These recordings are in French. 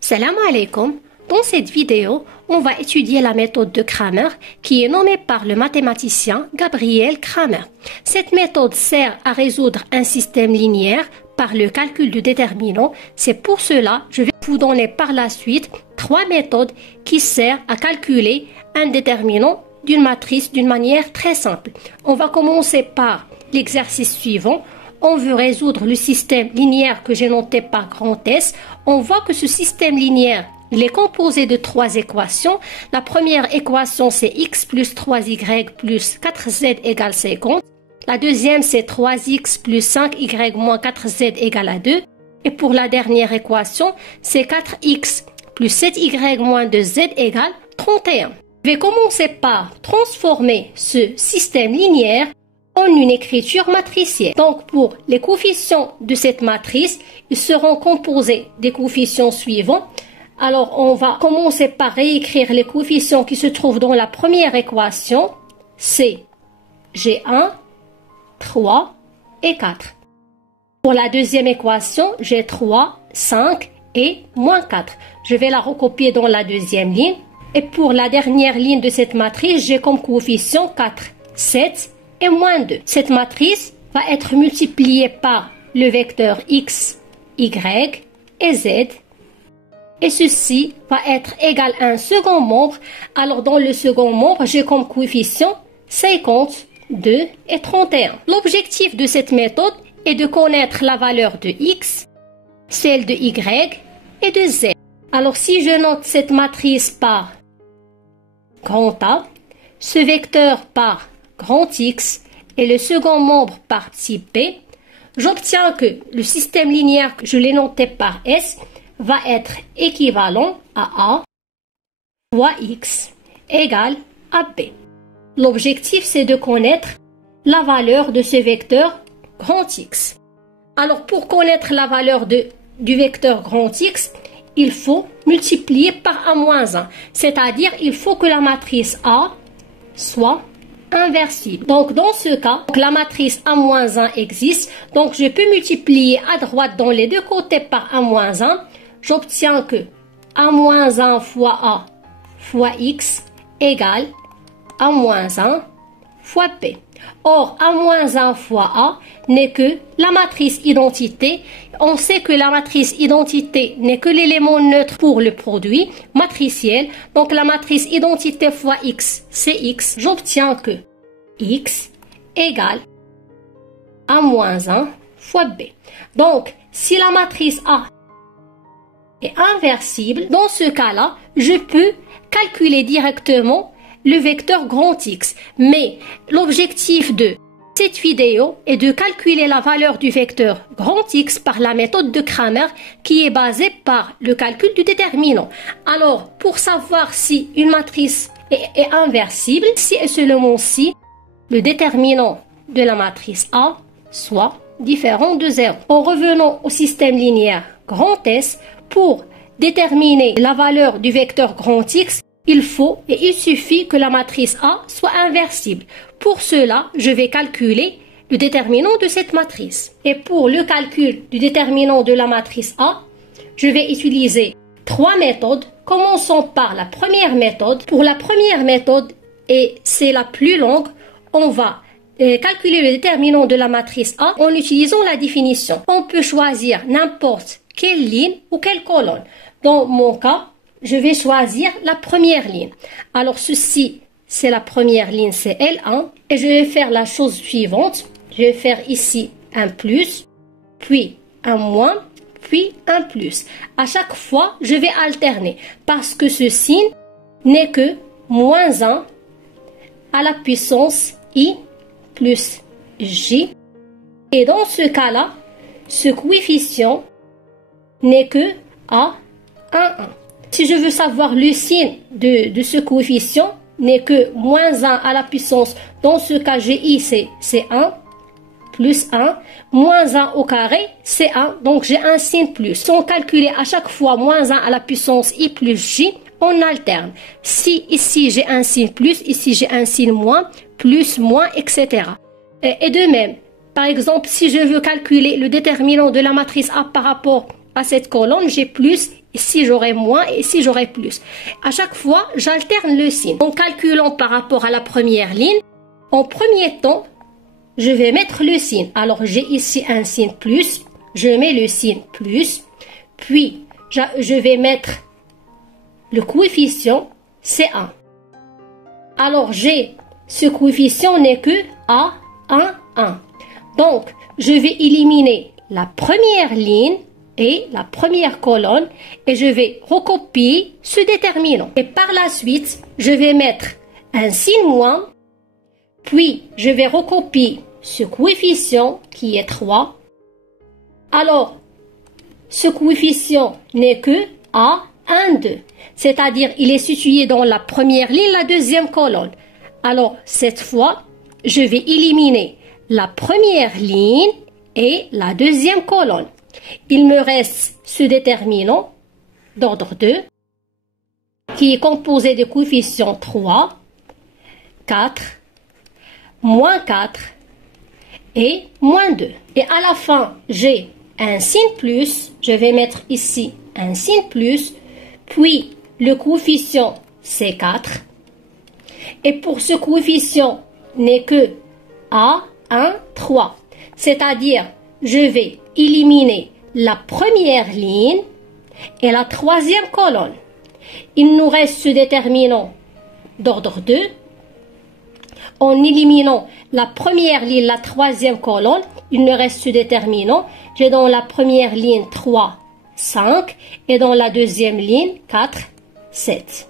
Salam alaikum. Dans cette vidéo, on va étudier la méthode de Cramer qui est nommée par le mathématicien Gabriel Cramer. Cette méthode sert à résoudre un système linéaire par le calcul du déterminant. C'est pour cela que je vais vous donner par la suite 3 méthodes qui servent à calculer un déterminant d'une matrice d'une manière très simple. On va commencer par l'exercice suivant. On veut résoudre le système linéaire que j'ai noté par grand S. On voit que ce système linéaire il est composé de 3 équations. La première équation, c'est x plus 3y plus 4z égale 50. La deuxième, c'est 3x plus 5y moins 4z égale à 2. Et pour la dernière équation, c'est 4x plus 7y moins 2z égale 31. Je vais commencer par transformer ce système linéaire en une écriture matricielle. Donc, pour les coefficients de cette matrice, ils seront composés des coefficients suivants. Alors, on va commencer par réécrire les coefficients qui se trouvent dans la première équation. C'est G1, 3 et 4. Pour la deuxième équation, j'ai 3, 5 et moins 4. Je vais la recopier dans la deuxième ligne. Et pour la dernière ligne de cette matrice, j'ai comme coefficient 4, 7 et moins 2. Cette matrice va être multipliée par le vecteur x, y et z. Et ceci va être égal à un second membre. Alors dans le second membre, j'ai comme coefficient 50, 2 et 31. L'objectif de cette méthode est de connaître la valeur de x, celle de y et de z. Alors si je note cette matrice par grand A, ce vecteur par grand X et le second membre par petit p, j'obtiens que le système linéaire que je l'ai noté par S va être équivalent à A fois X égale à B. L'objectif, c'est de connaître la valeur de ce vecteur grand X. Alors, pour connaître la valeur du vecteur grand X, il faut multiplier par A-1, c'est-à-dire il faut que la matrice A soit inversible. Donc, dans ce cas, la matrice A-1 existe, donc je peux multiplier à droite dans les deux côtés par A-1. J'obtiens que A-1 fois A fois X égale A-1 fois P. Or, A-1 fois A n'est que la matrice identité. On sait que la matrice identité n'est que l'élément neutre pour le produit matriciel. Donc, la matrice identité fois X, c'est X. J'obtiens que X égale A-1 fois B. Donc, si la matrice A est inversible, dans ce cas-là, je peux calculer directement le vecteur grand X. Mais l'objectif de cette vidéo est de calculer la valeur du vecteur grand X par la méthode de Cramer qui est basée par le calcul du déterminant. Alors, pour savoir si une matrice est inversible, si et seulement si le déterminant de la matrice A soit différent de 0. En revenant au système linéaire grand S, pour déterminer la valeur du vecteur grand X, il suffit que la matrice A soit inversible. Pour cela, je vais calculer le déterminant de cette matrice. Et pour le calcul du déterminant de la matrice A, je vais utiliser 3 méthodes. Commençons par la première méthode. Pour la première méthode, et c'est la plus longue, on va calculer le déterminant de la matrice A en utilisant la définition. On peut choisir n'importe quelle ligne ou quelle colonne. Dans mon cas, je vais choisir la première ligne. Alors ceci, c'est la première ligne, c'est L1. Et je vais faire la chose suivante. Je vais faire ici un plus, puis un moins, puis un plus. À chaque fois, je vais alterner parce que ce signe n'est que moins 1 à la puissance I plus J. Et dans ce cas-là, ce coefficient n'est que A 1. Si je veux savoir le signe de ce coefficient, n'est que moins 1 à la puissance, dans ce cas, GI, c'est 1, plus 1, moins 1 au carré, c'est 1, donc j'ai un signe plus. Si on calcule à chaque fois moins 1 à la puissance I plus J, on alterne. Si ici j'ai un signe plus, ici j'ai un signe moins, plus, moins, etc. Et de même, par exemple, si je veux calculer le déterminant de la matrice A par rapport à cette colonne, j'ai plus, Ici, j'aurai moins et ici, j'aurai plus. À chaque fois, j'alterne le signe. En calculant par rapport à la première ligne, en premier temps, je vais mettre le signe. Alors, j'ai ici un signe plus. Je mets le signe plus. Puis, je vais mettre le coefficient, c'est 1. Alors, ce coefficient n'est que A, 1, 1. Donc, je vais éliminer la première ligne et la première colonne et je vais recopier ce déterminant. Et par la suite, je vais mettre un signe moins, puis je vais recopier ce coefficient qui est 3. Alors, ce coefficient n'est que A, 1, 2. C'est-à-dire, il est situé dans la première ligne, la deuxième colonne. Alors, cette fois, je vais éliminer la première ligne et la deuxième colonne. Il me reste ce déterminant d'ordre 2 qui est composé de coefficients 3, 4, moins 4 et moins 2. Et à la fin, j'ai un signe plus. Je vais mettre ici un signe plus. Puis, le coefficient, c'est 4. Et pour ce coefficient, n'est que A, 1, 3. C'est-à-dire, je vais éliminer la première ligne et la troisième colonne. Il nous reste ce déterminant d'ordre 2. En éliminant la première ligne, la troisième colonne, il me reste ce déterminant. J'ai dans la première ligne 3, 5 et dans la deuxième ligne 4, 7.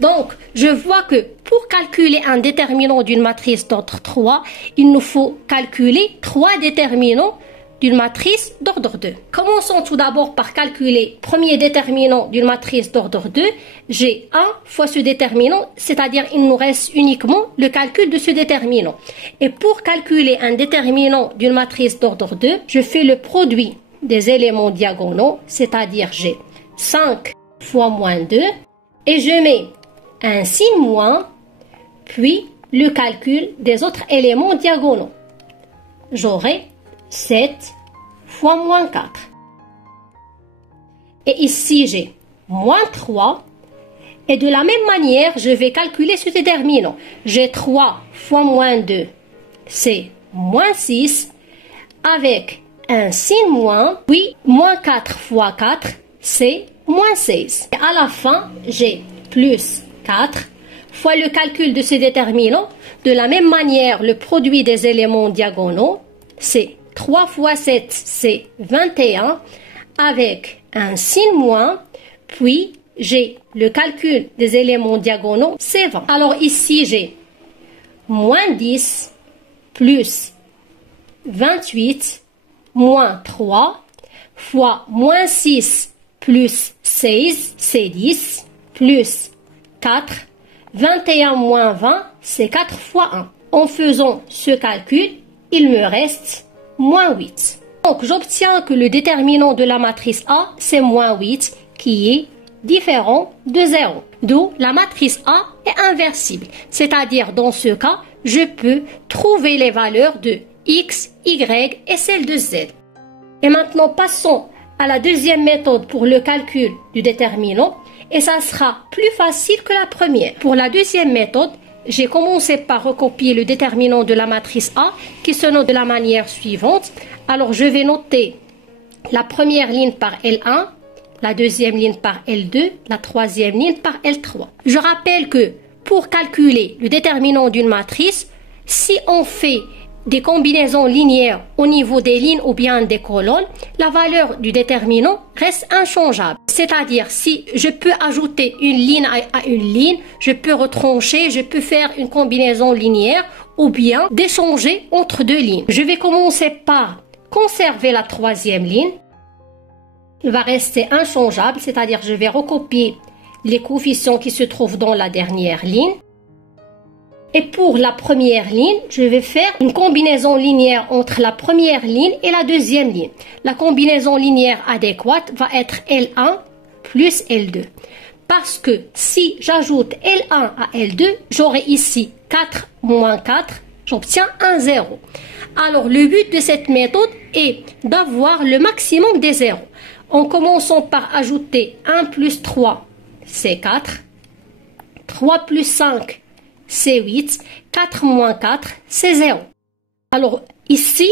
Donc, je vois que pour calculer un déterminant d'une matrice d'ordre 3, il nous faut calculer 3 déterminants d'une matrice d'ordre 2. Commençons tout d'abord par calculer le premier déterminant d'une matrice d'ordre 2. J'ai 1 fois ce déterminant, c'est-à-dire il nous reste uniquement le calcul de ce déterminant. Et pour calculer un déterminant d'une matrice d'ordre 2, je fais le produit des éléments diagonaux, c'est-à-dire j'ai 5 fois moins 2 et je mets un signe moins, puis le calcul des autres éléments diagonaux. J'aurai 7 fois moins 4. Et ici, j'ai moins 3. Et de la même manière, je vais calculer ce déterminant. J'ai 3 fois moins 2, c'est moins 6, avec un signe moins, puis moins 4 fois 4, c'est moins 16. Et à la fin, j'ai plus 4 fois le calcul de ce déterminant. De la même manière, le produit des éléments diagonaux, c'est 3 fois 7, c'est 21, avec un signe moins, puis j'ai le calcul des éléments diagonaux, c'est 20. Alors ici, j'ai moins 10 plus 28 moins 3 fois moins 6 plus 16, c'est 10, plus 4, 21 moins 20, c'est 4 fois 1. En faisant ce calcul, il me reste moins 8. Donc, j'obtiens que le déterminant de la matrice A, c'est moins 8, qui est différent de 0. D'où la matrice A est inversible. C'est-à-dire, dans ce cas, je peux trouver les valeurs de X, Y et celles de Z. Et maintenant, passons à la deuxième méthode pour le calcul du déterminant. Et ça sera plus facile que la première. Pour la deuxième méthode, j'ai commencé par recopier le déterminant de la matrice A qui se note de la manière suivante. Alors, je vais noter la première ligne par L1, la deuxième ligne par L2, la troisième ligne par L3. Je rappelle que pour calculer le déterminant d'une matrice, si on fait des combinaisons linéaires au niveau des lignes ou bien des colonnes, la valeur du déterminant reste inchangeable. C'est-à-dire, si je peux ajouter une ligne à une ligne, je peux retrancher, je peux faire une combinaison linéaire ou bien d'échanger entre deux lignes. Je vais commencer par conserver la troisième ligne. Il va rester inchangeable, c'est-à-dire je vais recopier les coefficients qui se trouvent dans la dernière ligne. Et pour la première ligne, je vais faire une combinaison linéaire entre la première ligne et la deuxième ligne. La combinaison linéaire adéquate va être L1 plus L2. Parce que si j'ajoute L1 à L2, j'aurai ici 4 moins 4, j'obtiens un 0. Alors le but de cette méthode est d'avoir le maximum des zéros. en commençant par ajouter 1 plus 3, c'est 4. 3 plus 5, c'est 8. 4 moins 4, c'est 0. Alors, ici,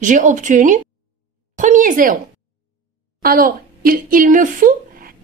j'ai obtenu premier 0. Alors, il me faut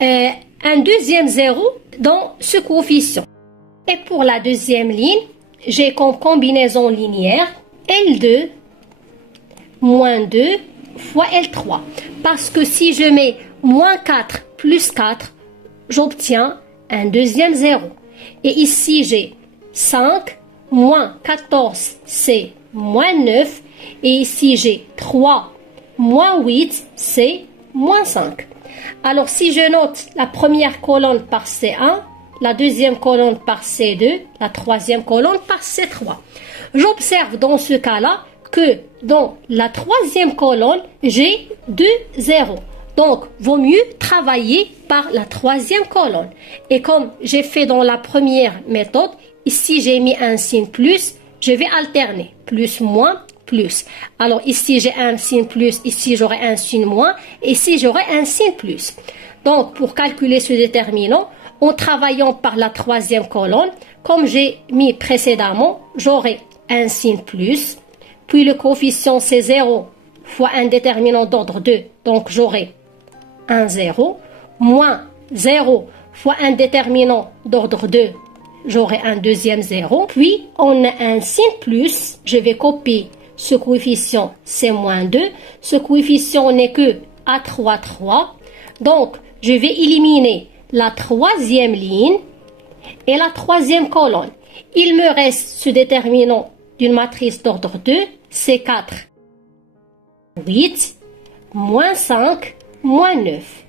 un deuxième 0 dans ce coefficient. Et pour la deuxième ligne, j'ai comme combinaison linéaire L2 moins 2 fois L3. Parce que si je mets moins 4 plus 4, j'obtiens un deuxième 0. Et ici, j'ai 5 moins 14, c'est moins 9. Et ici, j'ai 3 moins 8, c'est moins 5. Alors, si je note la première colonne par C1, la deuxième colonne par C2, la troisième colonne par C3, j'observe dans ce cas-là que dans la troisième colonne, j'ai 2 zéros. Donc, vaut mieux travailler par la troisième colonne. Et comme j'ai fait dans la première méthode, ici j'ai mis un signe plus, je vais alterner. Plus, moins, plus. Alors ici j'ai un signe plus, ici j'aurai un signe moins, ici j'aurai un signe plus. Donc, pour calculer ce déterminant, en travaillant par la troisième colonne, comme j'ai mis précédemment, j'aurai un signe plus, puis le coefficient c'est 0 fois un déterminant d'ordre 2, donc j'aurai un 0, moins 0 fois un déterminant d'ordre 2, j'aurai un deuxième 0, puis on a un signe plus, je vais copier ce coefficient, c'est moins 2, ce coefficient n'est que A3, 3, donc je vais éliminer la troisième ligne et la troisième colonne. Il me reste ce déterminant d'une matrice d'ordre 2, c'est 4, 8, moins 5, moins 9.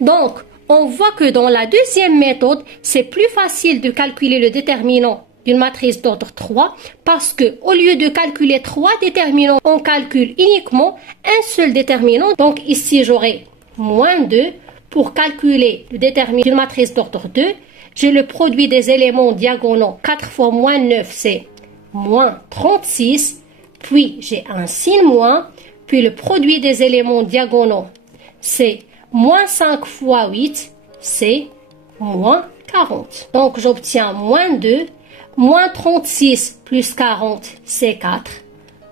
Donc, on voit que dans la deuxième méthode, c'est plus facile de calculer le déterminant d'une matrice d'ordre 3 parce que au lieu de calculer 3 déterminants, on calcule uniquement un seul déterminant. Donc ici, j'aurai moins 2. Pour calculer le déterminant d'une matrice d'ordre 2, j'ai le produit des éléments diagonaux. 4 fois moins 9, c'est moins 36. Puis j'ai un signe moins. Puis le produit des éléments diagonaux, c'est moins 5 fois 8, c'est moins 40. Donc j'obtiens moins 2. Moins 36 plus 40, c'est 4.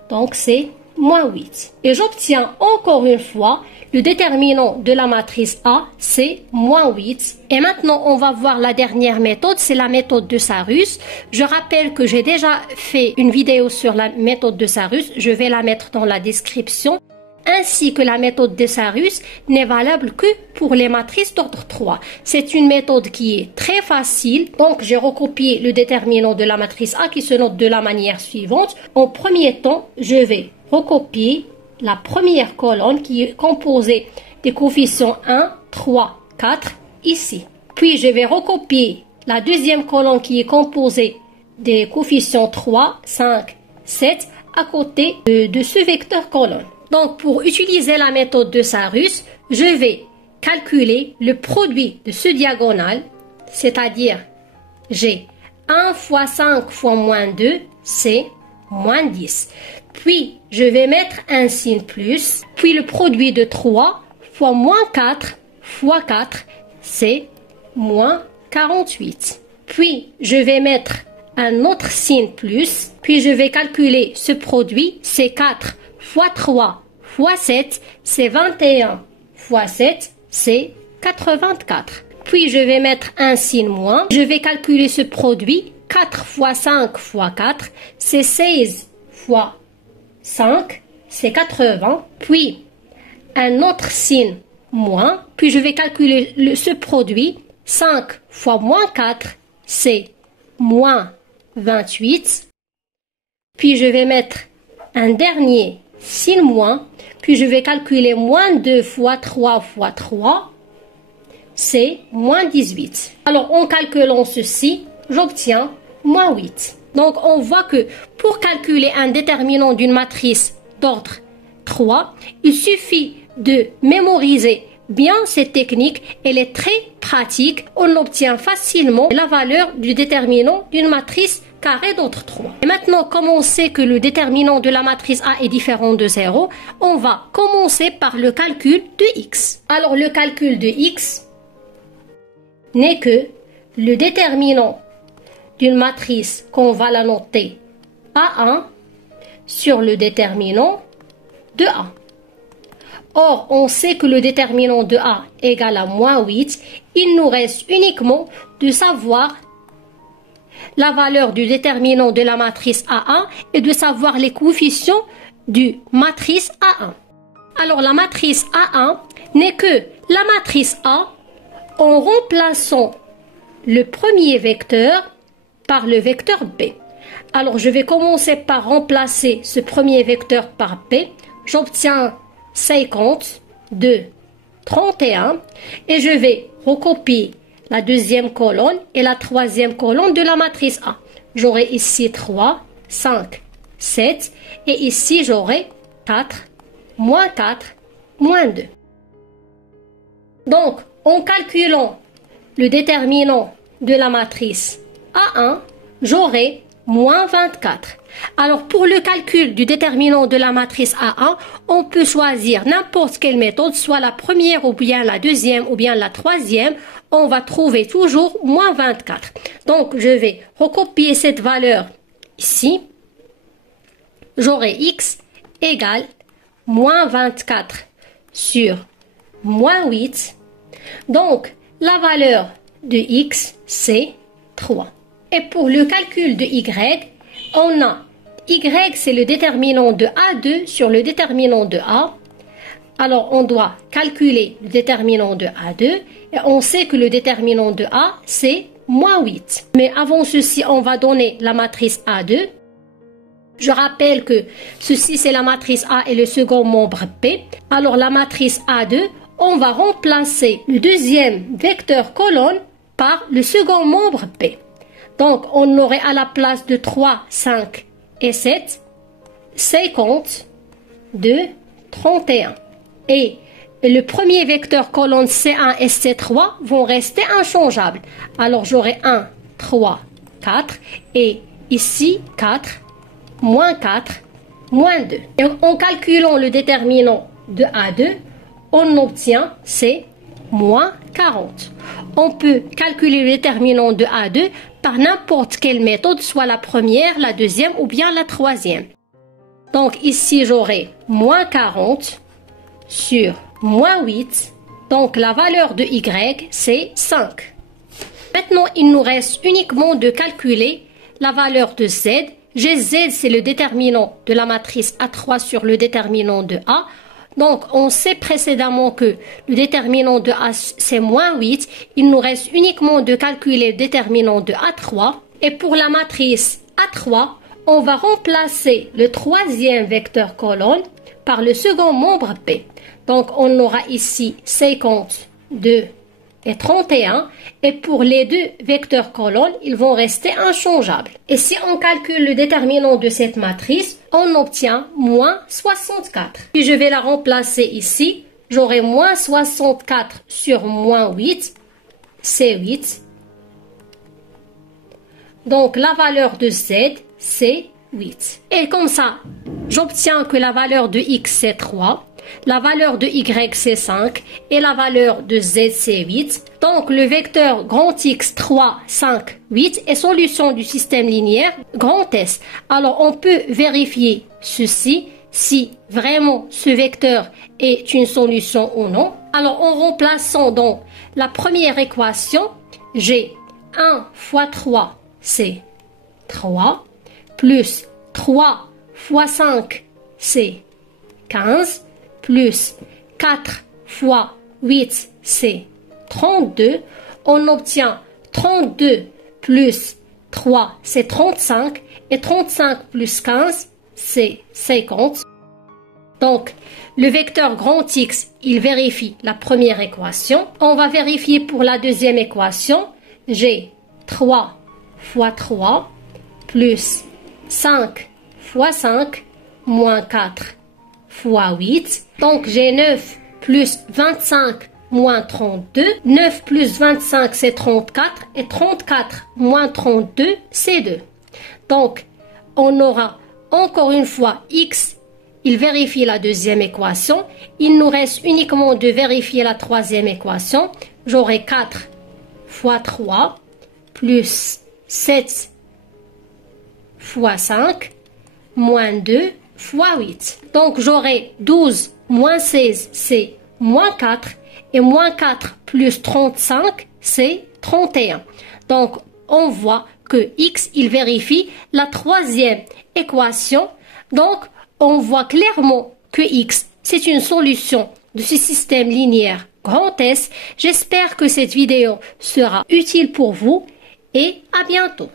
Donc c'est moins 8. Et j'obtiens encore une fois le déterminant de la matrice A, c'est moins 8. Et maintenant, on va voir la dernière méthode, c'est la méthode de Sarrus. Je rappelle que j'ai déjà fait une vidéo sur la méthode de Sarrus. Je vais la mettre dans la description. Ainsi que la méthode de Sarrus n'est valable que pour les matrices d'ordre 3. C'est une méthode qui est très facile. Donc, j'ai recopié le déterminant de la matrice A qui se note de la manière suivante. En premier temps, je vais recopier la première colonne qui est composée des coefficients 1, 3, 4 ici. Puis, je vais recopier la deuxième colonne qui est composée des coefficients 3, 5, 7 à côté de ce vecteur colonne. Donc, pour utiliser la méthode de Sarrus, je vais calculer le produit de ce diagonal, c'est-à-dire j'ai 1 fois 5 fois moins 2, c'est moins 10. Puis, je vais mettre un signe plus, puis le produit de 3 fois moins 4 fois 4, c'est moins 48. Puis, je vais mettre un autre signe plus, puis je vais calculer ce produit, c'est 4 fois 3 fois 7, c'est 21 fois 7, c'est 84. Puis je vais mettre un signe moins. Je vais calculer ce produit. 4 fois 5 fois 4, c'est 16 fois 5, c'est 80. Puis un autre signe moins. Puis je vais calculer ce produit. 5 fois moins 4, c'est moins 28. Puis je vais mettre un dernier signe moins, puis je vais calculer moins 2 fois 3 fois 3, c'est moins 18. Alors en calculant ceci, j'obtiens moins 8. Donc on voit que pour calculer un déterminant d'une matrice d'ordre 3, il suffit de mémoriser bien cette technique. Elle est très pratique. On obtient facilement la valeur du déterminant d'une matrice carré d'autres 3. Et maintenant, comme on sait que le déterminant de la matrice A est différent de 0, on va commencer par le calcul de x. Alors, le calcul de x n'est que le déterminant d'une matrice qu'on va la noter A1 sur le déterminant de A. Or, on sait que le déterminant de A égale à moins 8. Il nous reste uniquement de savoir la valeur du déterminant de la matrice A1 et de savoir les coefficients du matrice A1. Alors, la matrice A1 n'est que la matrice A en remplaçant le premier vecteur par le vecteur B. Alors, je vais commencer par remplacer ce premier vecteur par B. J'obtiens 50, 2, 31 et je vais recopier la deuxième colonne et la troisième colonne de la matrice A. J'aurai ici 3, 5, 7 et ici j'aurai 4, moins 4, moins 2. Donc, en calculant le déterminant de la matrice A1, j'aurai moins 24. Alors, pour le calcul du déterminant de la matrice A1, on peut choisir n'importe quelle méthode, soit la première ou bien la deuxième ou bien la troisième. On va trouver toujours moins 24. Donc, je vais recopier cette valeur ici. J'aurai x égale moins 24 sur moins 8. Donc, la valeur de x, c'est 3. Et pour le calcul de y, on a y, c'est le déterminant de A2 sur le déterminant de A. Alors, on doit calculer le déterminant de A2 et on sait que le déterminant de A, c'est moins 8. Mais avant ceci, on va donner la matrice A2. Je rappelle que ceci, c'est la matrice A et le second membre B. Alors, la matrice A2, on va remplacer le deuxième vecteur colonne par le second membre B. Donc, on aurait à la place de 3, 5 et 7, 50, 2, 31. Et le premier vecteur colonne C1 et C3 vont rester inchangeables. Alors, j'aurai 1, 3, 4 et ici 4, moins 4, moins 2. Et en calculant le déterminant de A2, on obtient C moins 40. On peut calculer le déterminant de A2 par n'importe quelle méthode, soit la première, la deuxième ou bien la troisième. Donc ici, j'aurai moins 40 sur moins 8. Donc la valeur de y, c'est 5. Maintenant, il nous reste uniquement de calculer la valeur de z. Gz, c'est le déterminant de la matrice A3 sur le déterminant de A. Donc, on sait précédemment que le déterminant de A, c'est moins 8. Il nous reste uniquement de calculer le déterminant de A3. Et pour la matrice A3, on va remplacer le troisième vecteur colonne par le second membre B. Donc, on aura ici 52 et 31. Et pour les deux vecteurs colonnes, ils vont rester inchangeables. Et si on calcule le déterminant de cette matrice, on obtient moins 64. Puis je vais la remplacer ici. J'aurai moins 64 sur moins 8. C'est 8. Donc la valeur de z, c'est 8. Et comme ça, j'obtiens que la valeur de x, c'est 3. La valeur de y, c'est 5. Et la valeur de z, c'est 8. Donc, le vecteur grand X, 3, 5, 8 est solution du système linéaire grand S. Alors, on peut vérifier ceci, si vraiment ce vecteur est une solution ou non. Alors, en remplaçant donc la première équation, j'ai 1 fois 3, c'est 3, plus 3 fois 5, c'est 15, plus 4 fois 8, c'est 32. On obtient 32 plus 3, c'est 35. Et 35 plus 15, c'est 50. Donc, le vecteur grand X, il vérifie la première équation. On va vérifier pour la deuxième équation. J'ai 3 fois 3 plus 5 fois 5 moins 4 fois 8. Donc, j'ai 9 plus 25 moins 32. 9 plus 25, c'est 34. Et 34 moins 32, c'est 2. Donc, on aura encore une fois x, il vérifie la deuxième équation. Il nous reste uniquement de vérifier la troisième équation. J'aurai 4 fois 3 plus 7 fois 5 moins 2 fois 8. Donc, j'aurai 12 moins 16, c'est moins 4. Et moins 4 plus 35, c'est 31. Donc, on voit que x, il vérifie la troisième équation. Donc, on voit clairement que x, c'est une solution de ce système linéaire grand S. J'espère que cette vidéo sera utile pour vous et à bientôt.